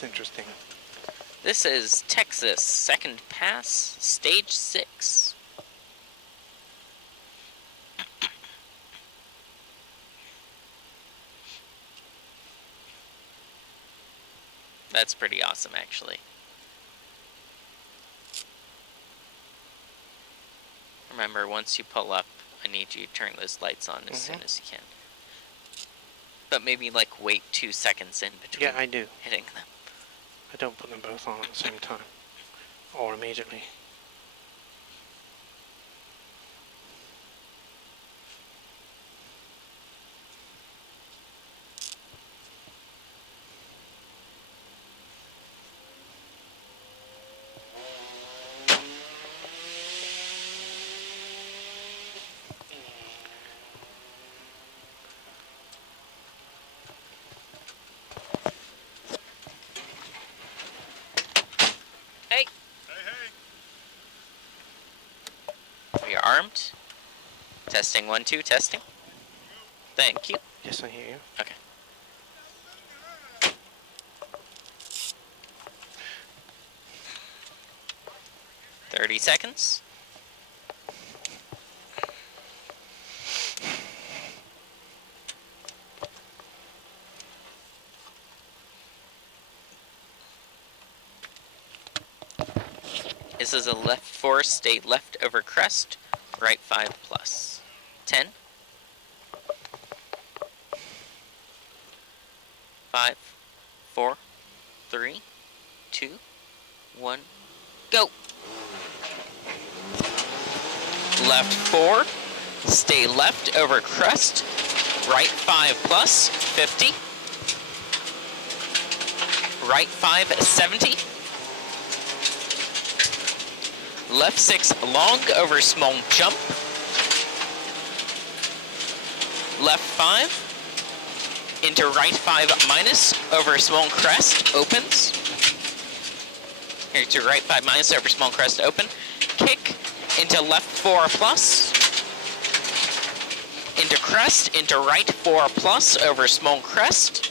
is interesting. This is Texas, second pass, stage 6. That's pretty awesome, actually. Remember, once you pull up, I need you to turn those lights on as soon as you can. But maybe, like, wait 2 seconds in between Yeah, I do. hitting them. I don't put them both on at the same time. Or immediately. Hey! Are you armed? Testing 1, 2, testing. Thank you. Yes, I hear you. Okay. "30 seconds. This is a left 4, stay left over crest, right 5 plus. 10. 5, 4, 3, 2, 1, go! Left 4, stay left over crest, right 5 plus, 50. Right 5, 70. Left 6 long over small jump. Left 5 into right 5 minus over small crest, opens. Here to right 5 minus over small crest, open. Kick into left 4 plus. Into crest, into right 4 plus over small crest.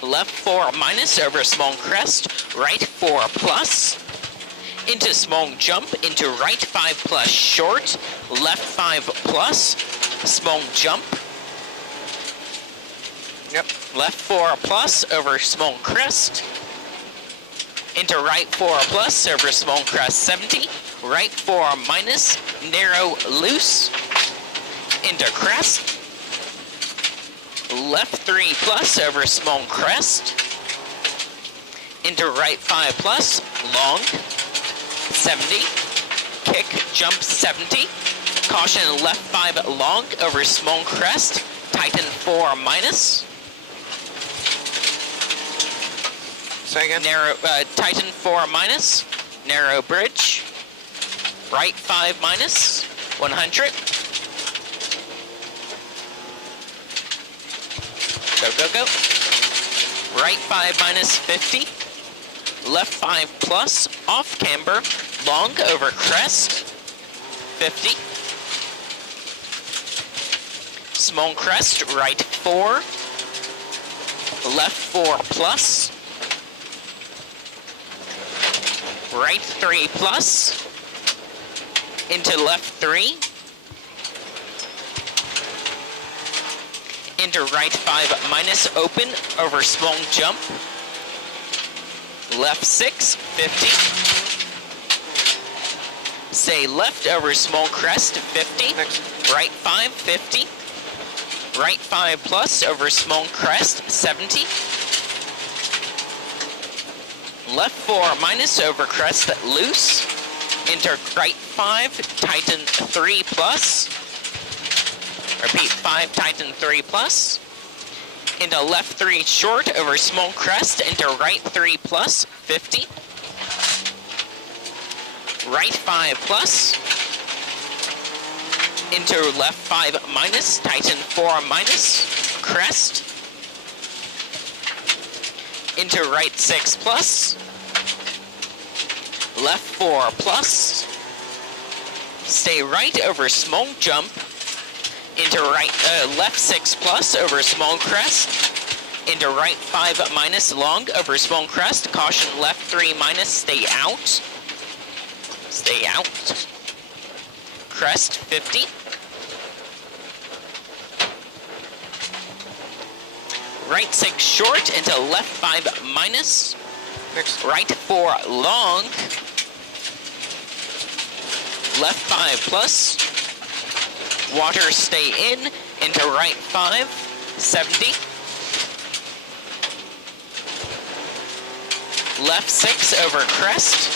Left 4 minus over small crest, right 4 plus. Into small jump, into right 5 plus short, left 5 plus, small jump. Yep. Left 4 plus over small crest. Into right 4 plus over small crest 70. Right 4 minus, narrow loose. Into crest. Left 3 plus over small crest. Into right 5 plus, long. 70, kick, jump 70, caution left 5 long over small crest, tighten 4 minus, Second. narrow, tighten 4 minus, narrow bridge, right 5 minus, 100, go, go, go, right 5 minus 50, left 5 plus, off camber, long over crest, 50. Small crest, right 4, left 4 plus, right 3 plus, into left 3, into right 5 minus open over small jump, left 6, 50. Say left over small crest, 50. Next. Right 5, 50. Right 5 plus over small crest, 70. Left 4 minus over crest, loose. Into right 5, tighten 3 plus. Repeat, 5, tighten 3 plus. Into left 3 short over small crest, into right 3 plus, 50. Right 5 plus. Into left 5 minus, tighten 4 minus, crest. Into right 6 plus. Left 4 plus. Stay right over small jump. Into right, left 6 plus over small crest. into right 5 minus, long over small crest. Caution left 3 minus, stay out. Stay out. Crest 50. Right 6 short into left 5 minus. Next. Right 4 long. Left 5 plus. Water stay in into right 5, 70. Left 6 over crest.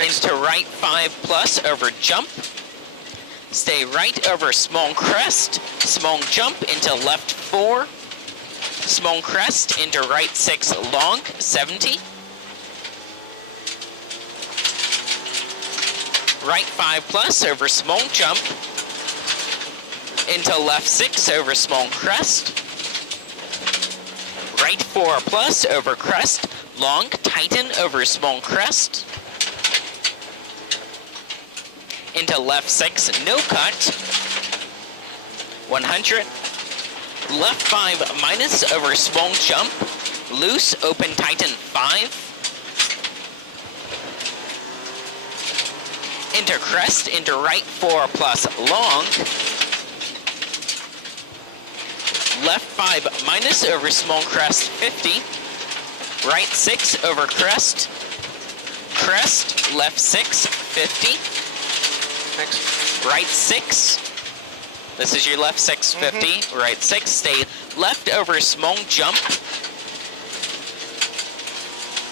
Into right 5 plus over jump. Stay right over small crest. Small jump into left 4. Small crest into right 6 long, 70. Right 5 plus over small jump. Into left 6 over small crest. Right 4 plus over crest. Long, tighten over small crest. Into left 6, no cut. 100. Left 5 minus over small jump. Loose, open, tighten 5. Into crest, into right 4 plus long. Left 5 minus over small crest 50. Right 6 over crest. Crest, left 6, 50. Next. Right 6. This is your left 6, 50. Right 6, stay left over small jump.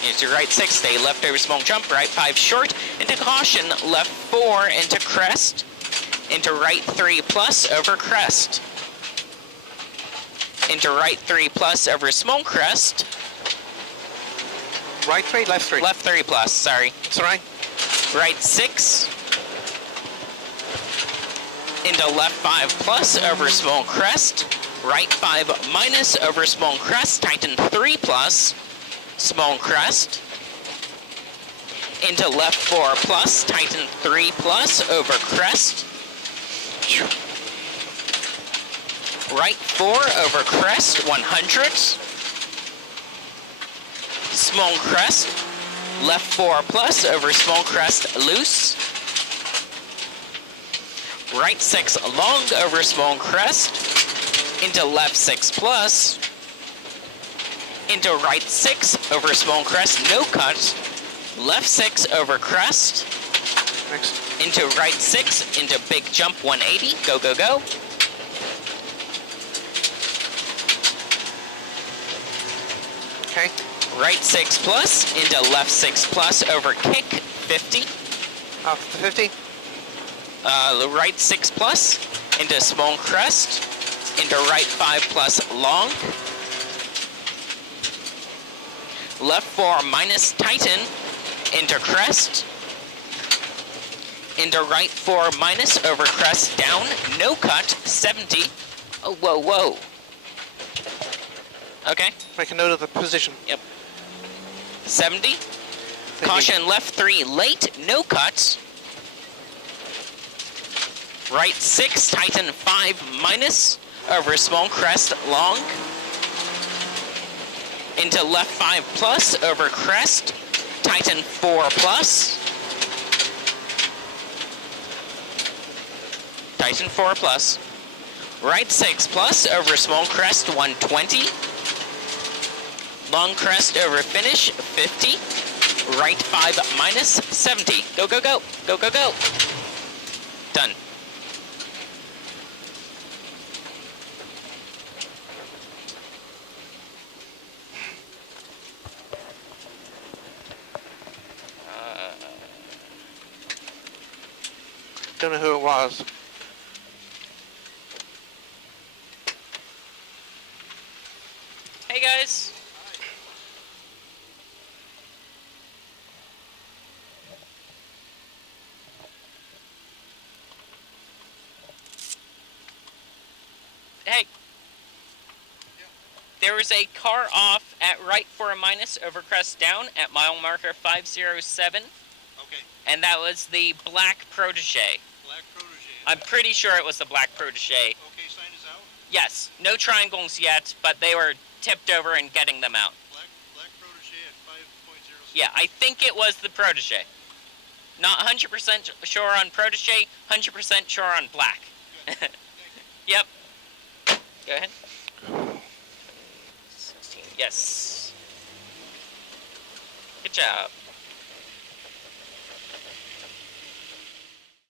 Here's your right 6, stay left over small jump. Right 5 short, into caution, left 4 into crest. Into right 3 plus over crest. Into right 3 plus over small crest. Right 3, left 3. Left 3 plus, sorry. It's all right. Right 6. Into left 5 plus over small crest. Right 5 minus over small crest. Tighten 3 plus. Small crest. Into left 4 plus. Tighten 3 plus over crest. Right 4 over crest. 100. Small crest. Left 4 plus over small crest. Loose. Right 6 long over small crest. Into left 6 plus. Into right 6 over small crest. No cut. Left 6 over crest. Next. Into right 6. Into big jump 180. Go, go, go. Okay. Right 6 plus. Into left 6 plus over kick 50. Off the 50. The right 6 plus, into small crest, into right 5 plus long, left 4 minus tighten, into crest, into right 4 minus over crest down, no cut, 70. Oh, whoa, whoa. Okay. Make a note of the position. Yep. 70. Caution left 3 late, no cuts. Right 6, tighten 5 minus, over small crest long. Into left 5 plus, over crest, tighten 4 plus. Tighten 4 plus. Right 6 plus, over small crest 120. Long crest over finish 50. Right 5 minus 70. Go, go, go. Go, go, go. Done. Don't know who it was. Hey guys. Hey. There was a car off at right for a minus over crest down at mile marker 507. Okay. And that was the black protege. Black protege. I'm pretty sure it was the black protege. Okay, sign is out. Yes, no triangles yet, but they were tipped over and getting them out. Black Protege at 5.0. Yeah, I think it was the Protege. Not 100% sure on Protege, 100% sure on Black. Yep. Go ahead. 16. Yes. Good job.